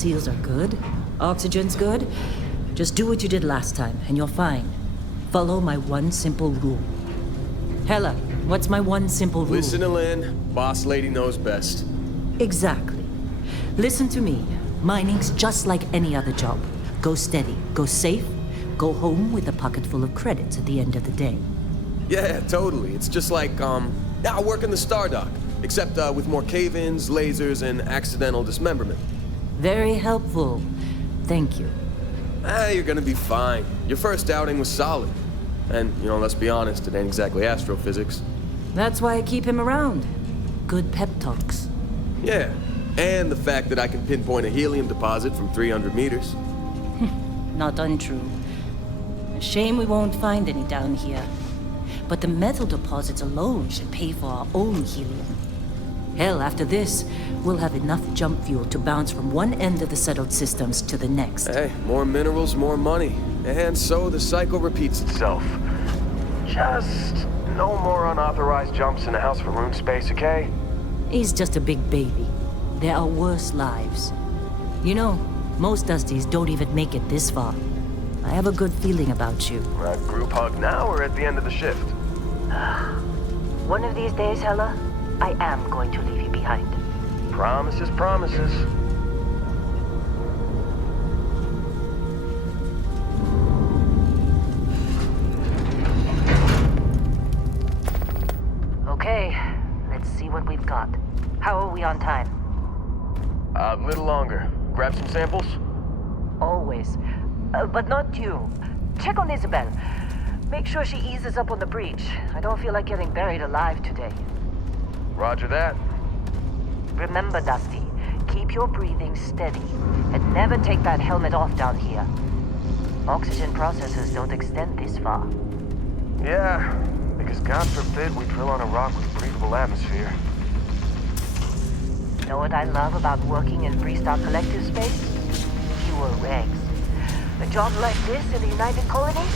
seals are good, oxygen's good, just do what you did last time, and you're fine. Follow my one simple rule. Hella, what's my one simple rule? Listen to Lynn. Boss lady knows best. Exactly. Listen to me. Mining's just like any other job. Go steady, go safe, go home with a pocket full of credits at the end of the day. Yeah, totally. It's just like, I work in the Stardock, except with more cave-ins, lasers, and accidental dismemberment. Very helpful. Thank you. You're gonna be fine. Your first outing was solid. And, let's be honest, it ain't exactly astrophysics. That's why I keep him around. Good pep talks. Yeah, and the fact that I can pinpoint a helium deposit from 300 meters. Not untrue. A shame we won't find any down here. But the metal deposits alone should pay for our own helium. Hell, after this, we'll have enough jump fuel to bounce from one end of the settled systems to the next. Hey, more minerals, more money. And so the cycle repeats itself. Just no more unauthorized jumps in the house for room space, okay? He's just a big baby. There are worse lives. You know, most Dusties don't even make it this far. I have a good feeling about you. We're at group hug now or at the end of the shift? One of these days, Hella, I am going to leave you behind. Promises, promises. Okay, let's see what we've got. How are we on time? A little longer. Grab some samples? Always. But not you. Check on Isabel. Make sure she eases up on the breach. I don't feel like getting buried alive today. Roger that. Remember, Dusty, keep your breathing steady and never take that helmet off down here. Oxygen processors don't extend this far. Yeah, because God forbid we drill on a rock with breathable atmosphere. Know what I love about working in Freestar Collective space? Fewer regs. A job like this in the United Colonies?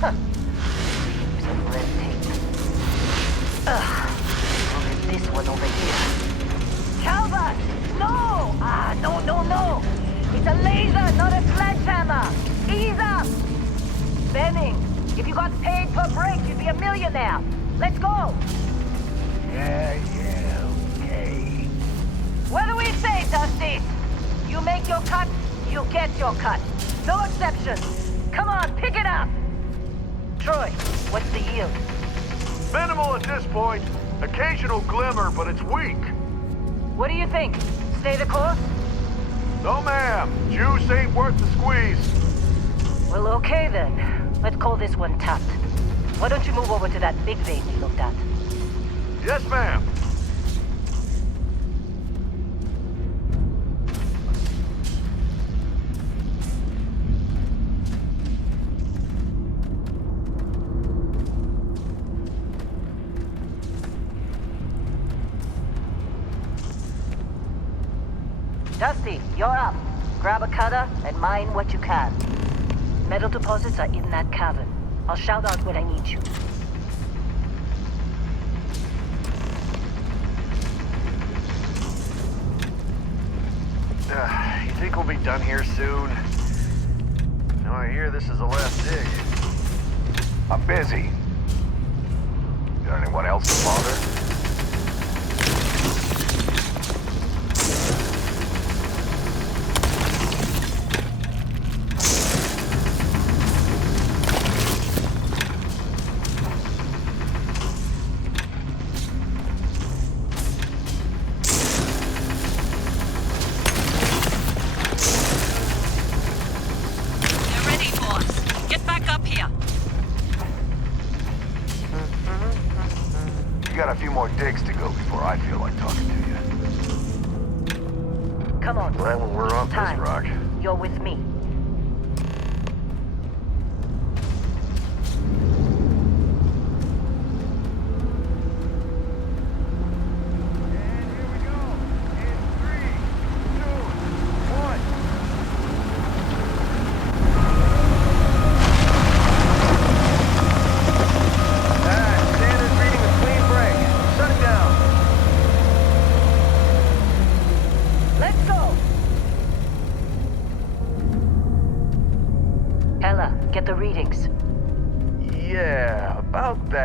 Huh. Heaps of red tape. Ugh. Look at this one over here. Calvert! No! No. It's a laser, not a sledgehammer. Ease up! Benning, if you got paid per break, you'd be a millionaire. Let's go! Yeah, okay. What do we say, Dusty? You make your cut, you get your cut. No exceptions. Come on, pick it up. Troy, what's the yield? Minimal at this point. Occasional glimmer, but it's weak. What do you think? Stay the course? No, ma'am. Juice ain't worth the squeeze. Well, okay then. Let's call this one tapped. Why don't you move over to that big vein we looked at? Yes, ma'am. Dusty, you're up. Grab a cutter and mine what you can. Metal deposits are in that cavern. I'll shout out when I need you. You think we'll be done here soon? No, I hear this is the last dig. I'm busy. Got anyone else to bother? You got a few more digs to go before I feel like talking to you. Come on. Well, when we're off this Time. rock. You're with me.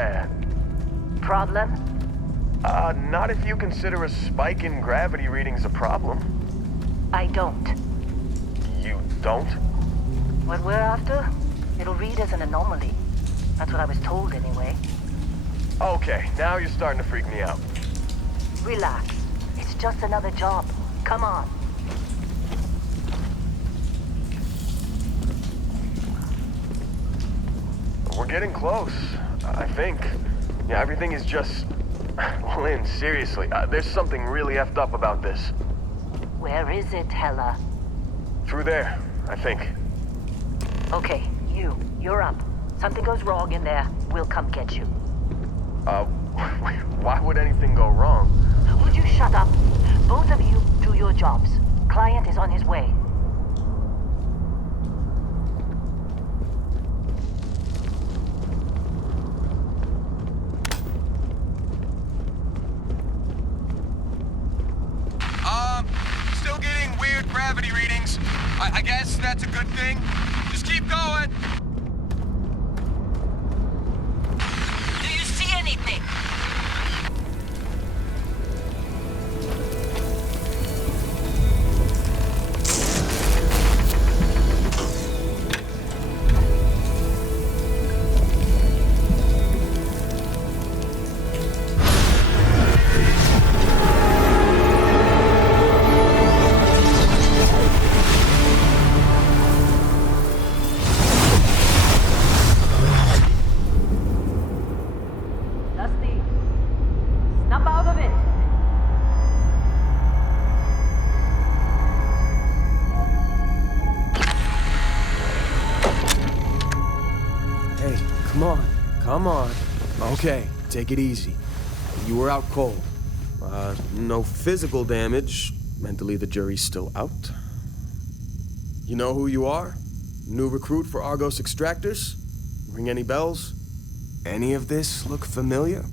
Yeah. Problem? Not if you consider a spike in gravity readings a problem. I don't. You don't? What we're after, it'll read as an anomaly. That's what I was told anyway. Okay, now you're starting to freak me out. Relax. It's just another job. Come on. We're getting close, I think. Yeah, everything is just... Lynn, seriously, there's something really effed up about this. Where is it, Hella? Through there, I think. Okay, you're up. Something goes wrong in there, we'll come get you. Why would anything go wrong? Would you shut up? Both of you do your jobs. Client is on his way. Still getting weird gravity readings. I guess that's a good thing. Just keep going. Do you see anything? Dusty, snap out of it. Hey, come on. Come on. Okay, take it easy. You were out cold. No physical damage. Mentally, the jury's still out. You know who you are? New recruit for Argos Extractors? Ring any bells? Any of this look familiar?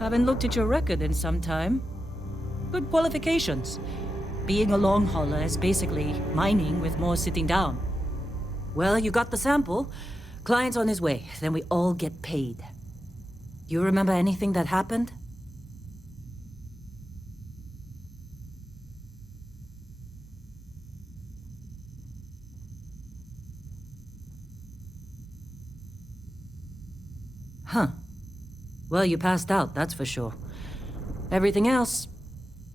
Haven't looked at your record in some time. Good qualifications. Being a long hauler is basically mining with more sitting down. Well, you got the sample. Client's on his way, then we all get paid. You remember anything that happened? Huh. Well, you passed out, that's for sure. Everything else,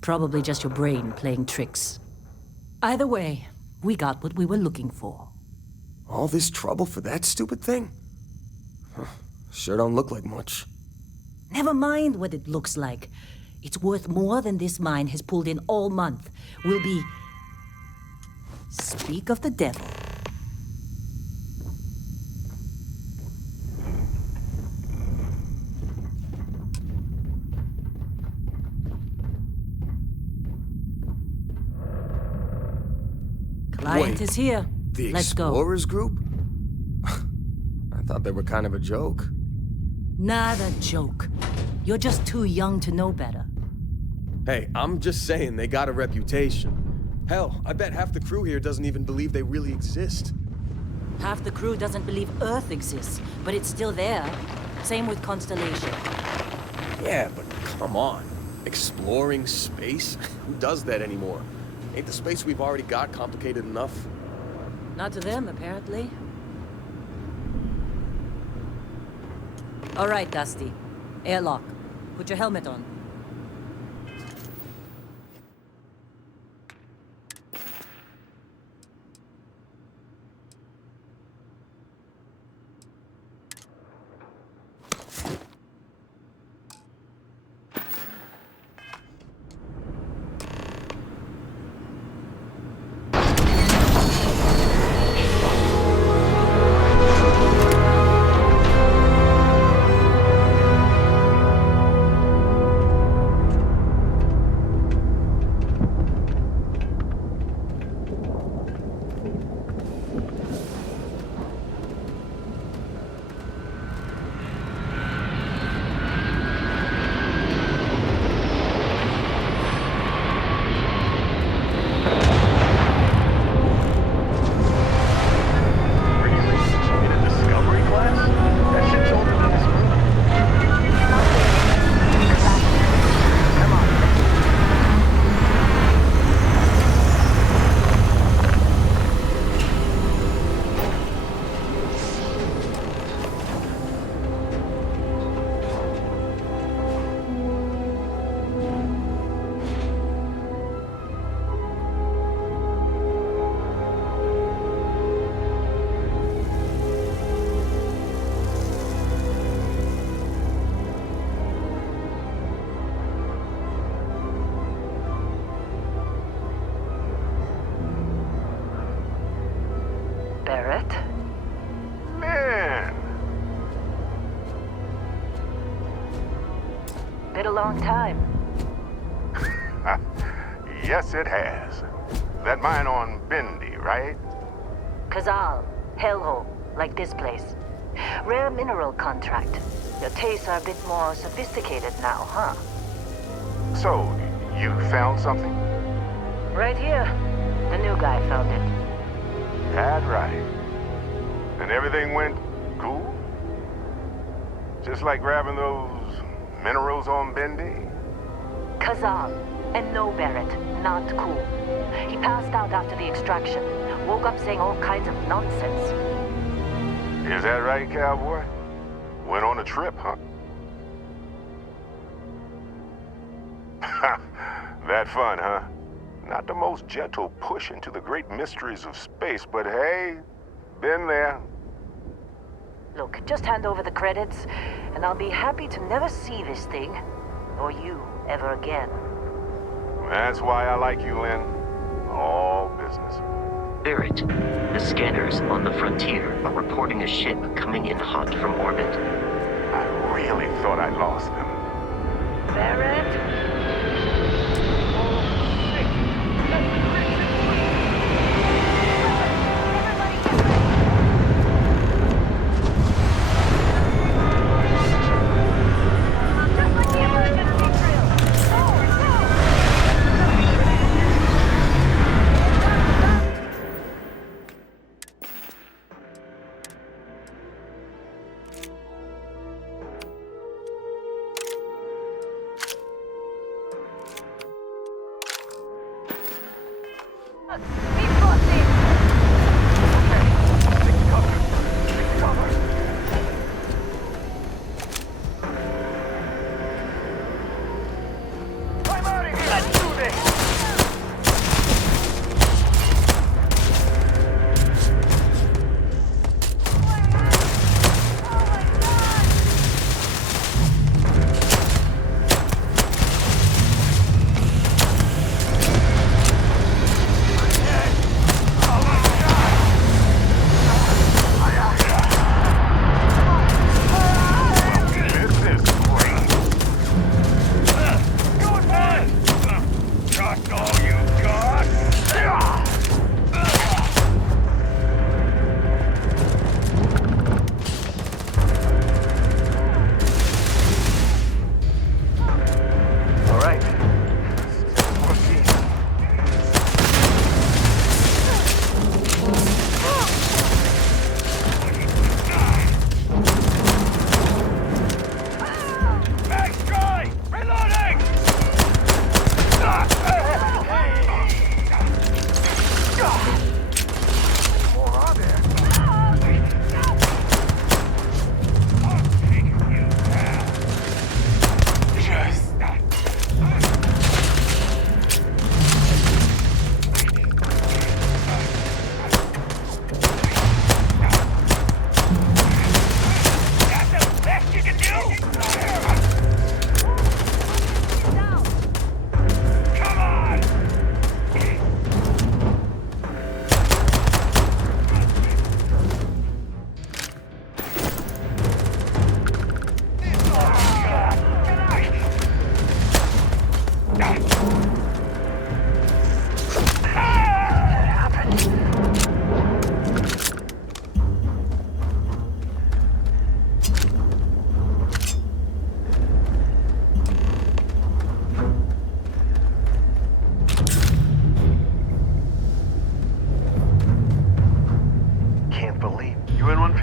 probably just your brain playing tricks. Either way, we got what we were looking for. All this trouble for that stupid thing? Huh, sure don't look like much. Never mind what it looks like. It's worth more than this mine has pulled in all month. We'll be... Speak of the devil. Client is here. The Let's go. Explorers group? I thought they were kind of a joke. Not a joke. You're just too young to know better. Hey, I'm just saying they got a reputation. Hell, I bet half the crew here doesn't even believe they really exist. Half the crew doesn't believe Earth exists, but it's still there. Same with Constellation. Yeah, but come on. Exploring space? Who does that anymore? Ain't the space we've already got complicated enough? Not to them, apparently. All right, Dusty. Airlock. Put your helmet on. Been a long time. Yes, it has. That mine on Bendy, right? Kazal, hellhole, like this place. Rare mineral contract. Your tastes are a bit more sophisticated now, huh? So, you found something? Right here. The new guy found it. That right. And everything went cool? Just like grabbing those minerals on Bendy? Kazal, and no Barrett, not cool. He passed out after the extraction. Woke up saying all kinds of nonsense. Is that right, cowboy? Went on a trip, huh? That fun, huh? Not the most gentle push into the great mysteries of space, but hey, been there. Look, just hand over the credits, and I'll be happy to never see this thing, or you, ever again. That's why I like you, Lynn. All business. Barrett, the scanners on the frontier are reporting a ship coming in hot from orbit. I really thought I lost them. Barrett?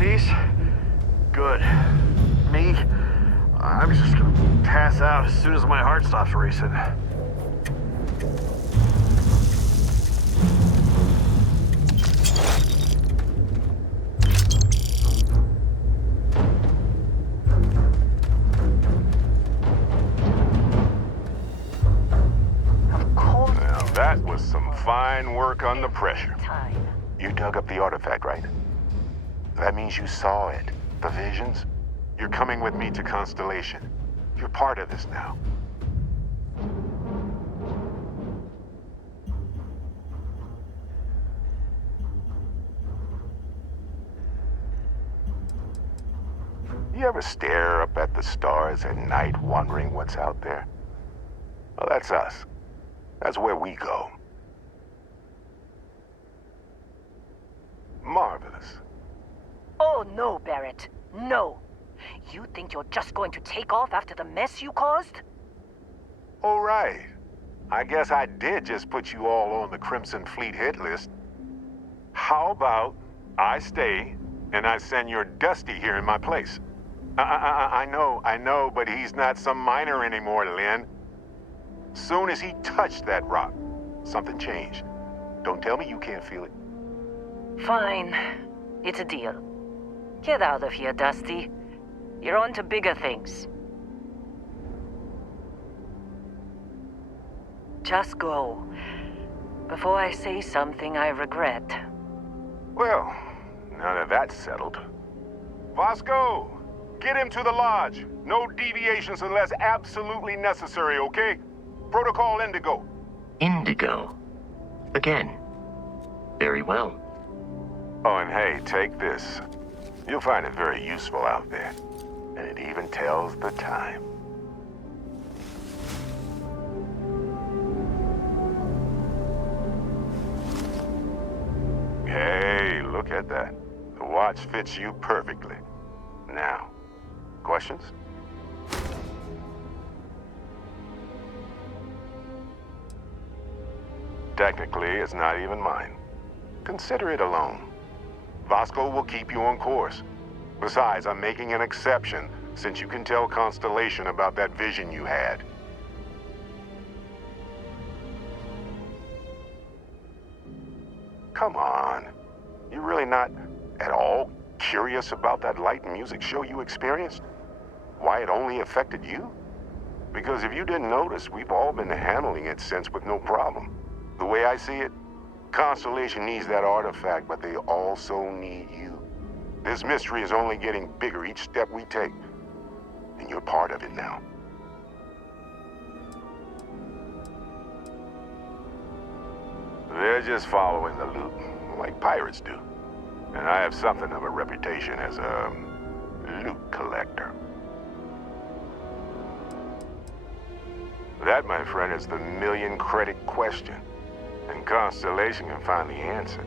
piece? Good. Me? I'm just gonna pass out as soon as my heart stops racing. Now that was some fine work under pressure. You dug up the artifact, right? That means you saw it. The visions? You're coming with me to Constellation. You're part of this now. You ever stare up at the stars at night wondering what's out there? Well, that's us. That's where we go. Marvelous. Oh, no, Barrett. No. You think you're just going to take off after the mess you caused? All right. I guess I did just put you all on the Crimson Fleet hit list. How about I stay and I send your Dusty here in my place? I know, but he's not some miner anymore, Lynn. Soon as he touched that rock, something changed. Don't tell me you can't feel it. Fine. It's a deal. Get out of here, Dusty. You're on to bigger things. Just go. Before I say something I regret. Well, now that that's settled. Vasco, get him to the lodge. No deviations unless absolutely necessary, okay? Protocol Indigo. Indigo. Again. Very well. Oh, and hey, take this. You'll find it very useful out there. And it even tells the time. Hey, look at that. The watch fits you perfectly. Now, questions? Technically, it's not even mine. Consider it a loan. Vasco will keep you on course. Besides, I'm making an exception since you can tell Constellation about that vision you had. Come on. You're really not at all curious about that light and music show you experienced? Why it only affected you? Because if you didn't notice, we've all been handling it since with no problem. The way I see it, Constellation needs that artifact, but they also need you. This mystery is only getting bigger each step we take, and you're part of it now. They're just following the loot, like pirates do. And I have something of a reputation as a loot collector. That, my friend, is the million-credit question. And Constellation can find the answer,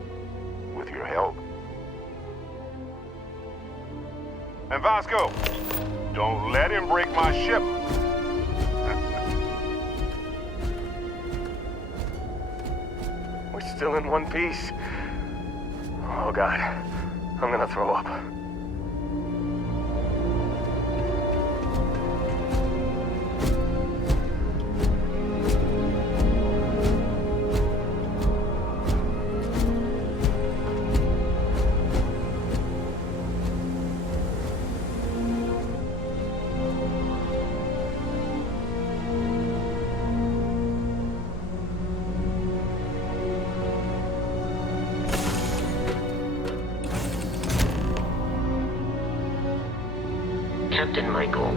with your help. And Vasco, don't let him break my ship. We're still in one piece. Oh, God. I'm gonna throw up. Captain Michael,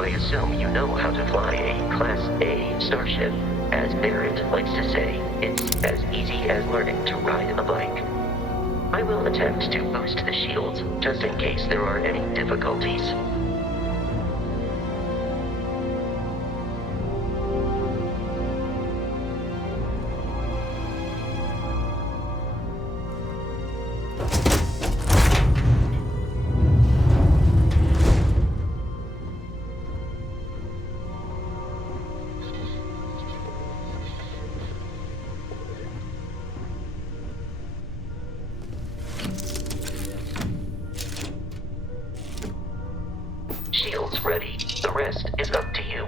I assume you know how to fly a Class A starship. As Barrett likes to say, it's as easy as learning to ride a bike. I will attempt to boost the shields, just in case there are any difficulties. Shields ready. The rest is up to you.